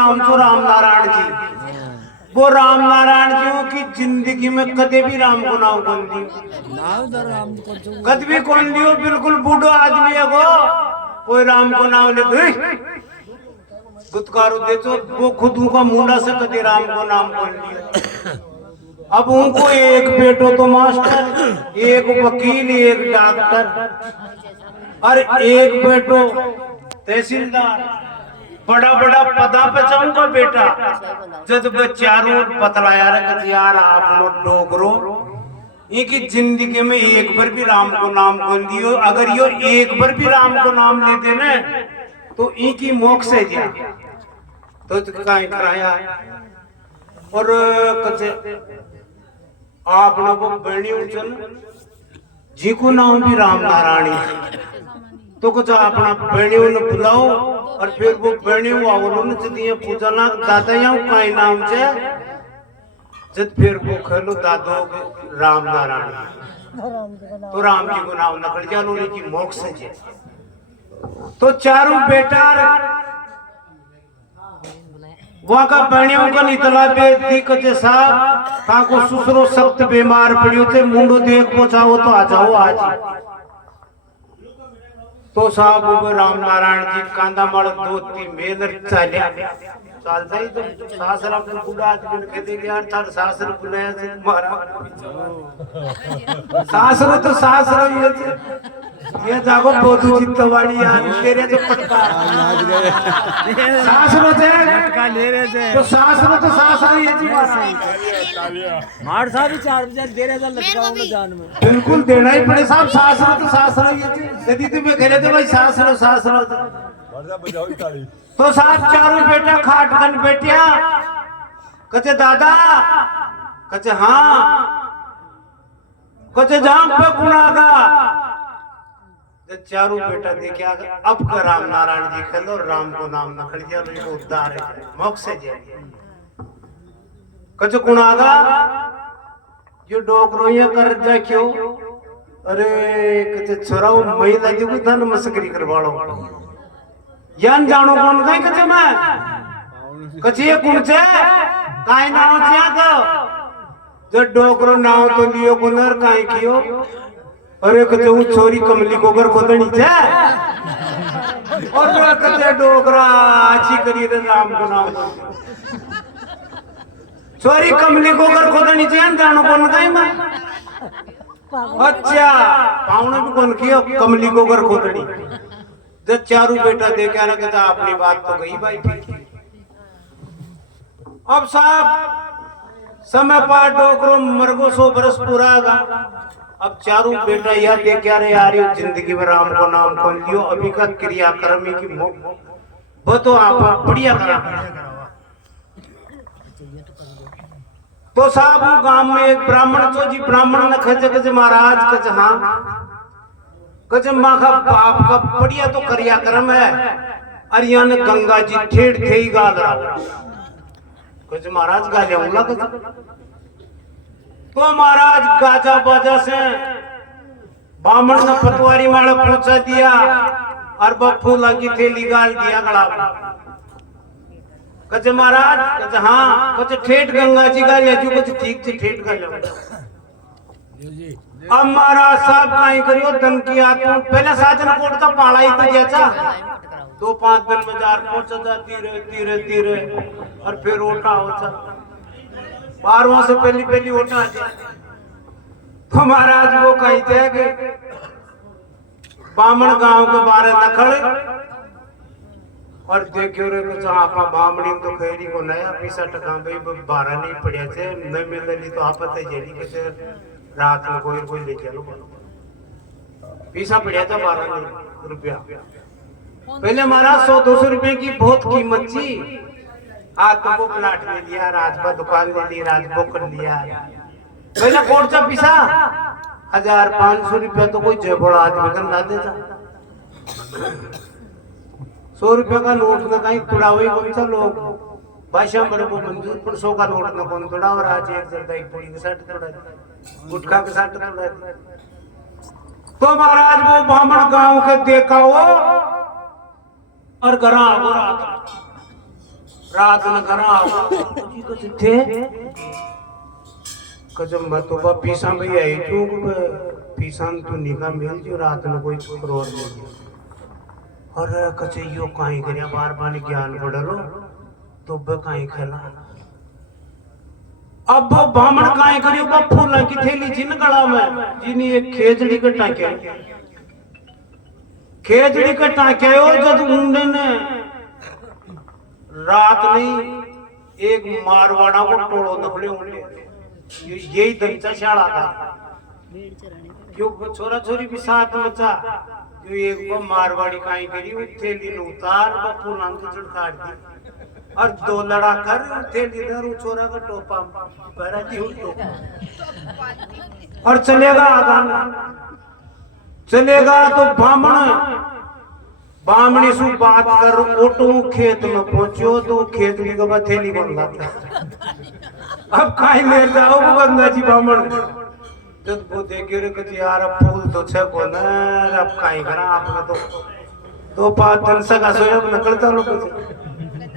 नाम तो राम नारायण जी। वो राम नारायण जी की जिंदगी में कदे भी राम को नाम कौन दियो, कद भी कौन दियो। बिल्कुल बूढ़ो आदमी है वो, कोई राम को नाम ले गुतकारो दे तो वो खुद उनका मुंडा से कदे राम को नाम कौन दियो। अब उनको एक बेटो तो मास्टर, एक वकील, एक डॉक्टर और एक बेटो तहसीलदार, बड़ा बड़ा पदा पे जाऊंगा बेटा। जब चारों बतलाया रखत यार आप लोग डोगरो इनकी जिंदगी में एक बार भी राम को नाम कौन दियो। अगर यो एक बार भी राम को नाम ले देने तो इनकी मोक्ष है दिया तो कराया। और कचे आप लोगों बनी उचन जी को नाम भी राम नारायण तो कुछ अपना बेणियों ने बुलाओ और फिर वो बेणियों आवलों ने जदिया पूजा ना दादायां का नाम से जब फिर वो खेलो दादो राम नारायण तो राम जी को नाम नकल जानो की मोक्ष है। तो चारों बेटा वहां का बेणियों का नितला पे दिक जैसा ताको सुसरो सख्त बीमार पड़ियो थे मुंडो देख पहुंचाओ तो आ जाओ आज। तो साहब वो राम नारायण जी कांदा मड़ दो तीन मेलर चालिया चलता ही तो सासरा को बुला आदमी कहते कि यार थार सासर बुलाया से मारा सासरो तो सासरो ये जागो बोधू चित्तवाड़ी यार तेरे जो पटका सासरो थे पटका ले रहे थे तो सासरो ये जी मार साहब 4 बजे दे रहे थे लटकाऊंगा जान में बिल्कुल देना ही पड़े साहब। सासरो ये जी यदि तुम्हें कह रहे थे भाई सासरो तो साहब चारों बेटा खाट गन बेटिया कचे दादा कचे हाँ कचे जाम पे कुणागा चारों बेटा देखे अब का राम नारायण जी खेलो राम को नाम न खड़ दिया तो उद्धार है मोक्ष है। कच कुणागा जो डोकरोया कर जा क्यों अरे कच छोराओ महिला जी को धन मस्करी करवाड़ो यान जानो कौन कहीं कच मैं कच ये कौन से काई नाव चिया को जो डोकरो नाव तो लियो कुनर काई कियो अरे कचे हूँ छोरी कमली को कर खोदनी छे और मैं कचे डोकरा अच्छी करी रे राम को नाम छोरी कमली को कर खोदनी छे जानो कौन कहीं मैं अच्छा पावने भी कौन किया कमली को कर खोदनी जब चारों बेटा देखा ना कहता अपनी बात तो गई भाई ठीक। अब साहब समय पार डोकरो मरगो 100 बरस पूरा आगा। अब चारों बेटा यह देख क्या रहे यार जिंदगी में राम को नाम कौन दियो अभी का क्रियाक्रम की वो तो आप बढ़िया करा। तो साहब गांव में एक ब्राह्मण तो जी ब्राह्मण न खज कज महाराज कज हाँ कज माँ का बाप का बढ़िया तो क्रियाक्रम है अरिया ने गंगा जी ठेठ थे ही गाल रहा कज महाराज गा जाऊंगा कज तो महाराज गाजा बाजा से बामण ने पटवारी माला पहुंचा दिया और बप्पू लगी थैली गाल दिया गला कच महाराज कच हाँ कच ठेठ गंगा जी गाल जो कच ठीक से ठेठ गाल अब महाराज साहब काई करियो धन की आत्मा पहले साजन कोट का पाला ही तो जैसा 2-5 दिन बाजार पहुंचा धीरे और फिर ओटा होता 12वां से पहली ओटा तो महाराज वो कही थे कि बामण गांव के बारे नखड़े और देखियो रे कुछ आपा बामणी तो खैरी को नया पैसा टका भाई 12 नहीं पड़े थे न मिलली तो आपत है जेडी के रात में कोई ले चलो पैसा पड़ा था 12 रुपया। पहले महाराज 100-200 रुपए की बहुत कीमत थी। आज तो प्लाट ले लिया राजपा दुकान ले ली राजपो कर लिया पहले कोट चा पैसा 1500 रुपया तो कोई जय बड़ा आदमी का ला देता 100 रुपया का नोट में कहीं तुड़ावे कौन सा लोग भाषा मेरे को मंजूर पर 100 का नोट में कौन तुड़ा और आज एक जल्दा एक पूरी के साथ तुड़ा गुटखा के साथ तुड़ा तो महाराज वो बामण गांव के देखा वो और घरा रात न करा थे कजम मतो बा पीसा भई आई तू पीसान तू निका मिल जो रात न कोई करोड़ नहीं और कचे यो काई करया बार बार ज्ञान पड़लो तो ब काई खेला अब वो ब्राह्मण काई करियो बा फूला की थैली जिन गला में जिनी एक खेजड़ी का टाके खेजड़ी का टाके और जब उन्होंने ने रात नहीं एक मारवाड़ा को टोड़ो नखले उन्हें यही दंचा शाड़ा था क्यों छोरा छोरी भी साथ मचा जो एक वो मारवाड़ी काई करी वो थैली ने उतार वो फूला को चढ़काट दी और दो लड़ा कर थैली ने वो छोरा का टोपा पहरा दी और चलेगा आगा चलेगा तो बामणी से बात कर ओटो खेत में पहुंचो तो खेत की गबा थैली बन लाता अब काई ले जाओ गंगा जी बामण जब वो देखे रे कि यार फूल तो छे को न अब काई करा आपने तो पातन सगा सोयम नकलता लोग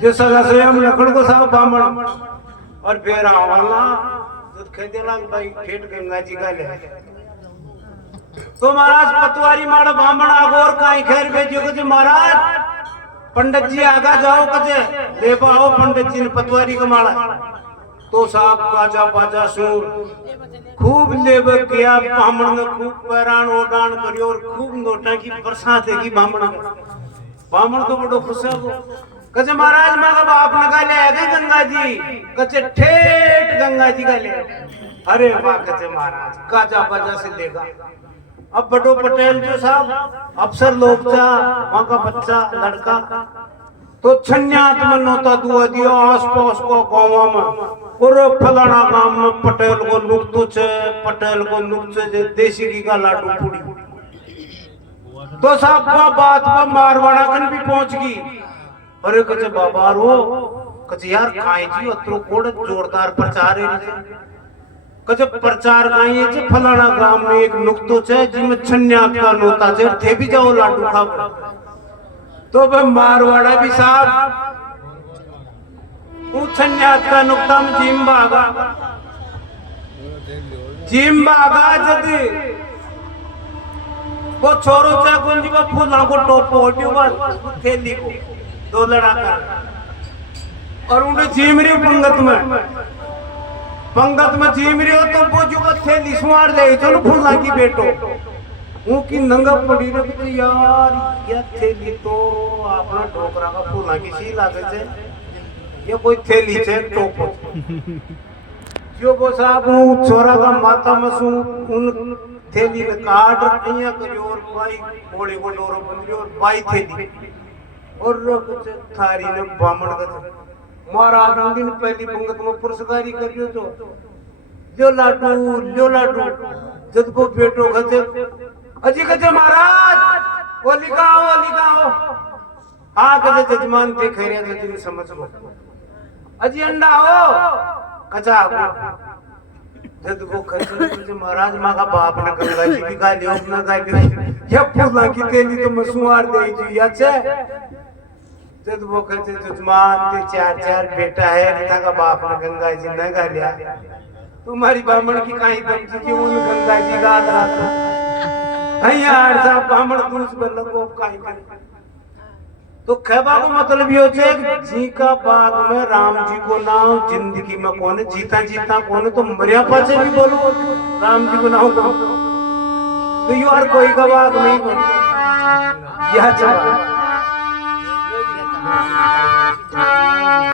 जो सगा सोयम नकल को साहब बामण और फिर आवाला जब खेते लाग भाई खेत गंगा जी का ले तो महाराज पतवारी माड़ा बामण आगोर काई खैर भेजियो कजे महाराज पंडित जी आगा जाओ कजे ले पाओ पंडित जी ने पतवारी का माड़ा तो साहब बाजा बाजा सुर खूब लेब किया बामण ने खूब पैरान ओडान करियो और खूब नोटा की बरसात है की बामण तो बड़ो खुश है वो कजे महाराज मागा बाप ने का ले आगे गंगा जी कजे ठेठ गंगा जी का ले अरे वाह कजे महाराज काजा बाजा से लेगा अब बड़ो पटेल जो साहब अफसर लोग था वहां का बच्चा लड़का तो छन्यात में नोता दुआ दियो आस पास को गाँव में और फलाना गांव में पटेल को नुकतो छे पटेल को नुकतो छे देसी घी का लाडू पूड़ी तो साहब वो बात में मारवाड़ा कन भी पहुंच गई अरे कचे बाबा रो कचे यार खाई जी अतरो कोड़ जोरदार प्रचार है कचे प्रचार काई है जे फलाना गांव में एक नुकतो छे जिमे छन्यात का नोता छे थे भी जाओ लाडू खा तो बे मारवाड़ा भी साहब छन्यात का नुकता में जिम बागा जदी वो छोरो चे कुंजी वो फूला को टोपो ओटियो थैली को दो लड़ा कर और उन्हें जिम रही पंगत में जिम रही हो तो वो जो थैली सुमार ले चलो फूला की बेटो उनकी नंगा पड़ी रही यार ये थैली तो अपना ठोकरा का फूला की सी लागे छे ये कोई थैली छे टोपो जो वो साहब छोरा का माथा में सु उन थैली ने काट रखिया करियो और भाई घोड़े को डोरो बन गयो और भाई थैली और थारी ने बामण का महाराज दिन पहली पंगत में पुरस्कारी करियो तो जो लाडू जद को बेटो गजे अजी गजे महाराज वो लिखाओ आ गजे जजमान ते खैरिया जजी समझ लो अजी अंडा हो कचा जद वो खजे महाराज मां का बाप ने गंगा जी की गाली अपना गाली ये फूला की तेली तो मसुआर दे जी अच्छा जद वो कहते जजमान ते चार बेटा है नेता का बाप ने गंगा जी ने गालिया तुम्हारी बामण की काई दम जी क्यों उन गंगा जी का आदर है यार साहब बामण दूस पर लगो काई करे तो कहबा को मतलब यो छे जी का बाग में राम जी को नाम जिंदगी में कौन जीता कौन तो मरिया पाछे भी बोलो राम जी को नाम तो यो और कोई का बाग नहीं बोल यह चला